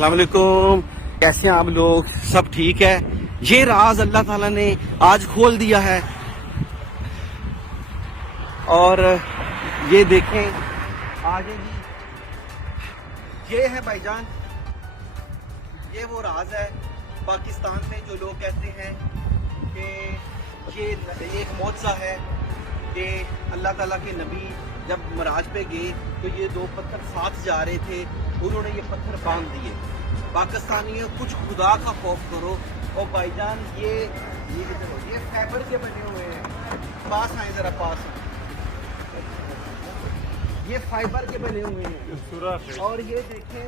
अस्सलाम वालेकुम, कैसे हैं आप लोग? सब ठीक है? ये राज अल्लाह ताला ने आज खोल दिया है और ये देखें आगे जी, ये है भाईजान, ये वो राज है पाकिस्तान में जो लोग कहते हैं कि ये एक मौजज़ा है कि अल्लाह ताला के नबी जब मराज पे गए तो ये दो पत्थर साथ जा रहे थे, उन्होंने ये पत्थर बांध दिए। पाकिस्तानियों कुछ खुदा का खौफ करो। और भाईजान ये फाइबर के बने हुए हैं, पास आए जरा पास, ये फाइबर के बने हुए हैं और ये देखें,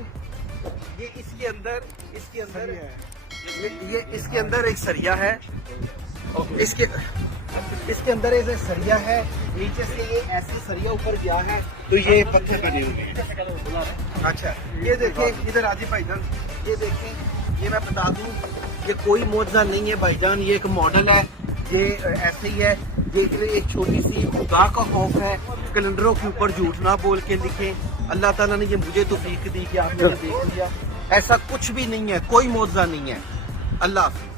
ये इसके अंदर ये इसके अंदर एक सरिया है, इसके अंदर एक सरिया है, नीचे से ये ऐसे सरिया ऊपर गया है तो ये पत्थर बने हुए हैं। अच्छा ये देखें इधर आजी भाईजान, ये देखें, ये मैं बता दूं ये कोई मौजज़ा नहीं है भाईजान, ये एक मॉडल है, ये ऐसे ही है। ये एक छोटी सी खुदा का खौफ है, कैलेंडरों के ऊपर झूठ ना बोल के लिखें। अल्लाह ताला ने ये मुझे तौफीक दी कि आपने देख लिया, ऐसा कुछ भी नहीं है, कोई मौजज़ा नहीं है। अल्लाह हाफ़िज़।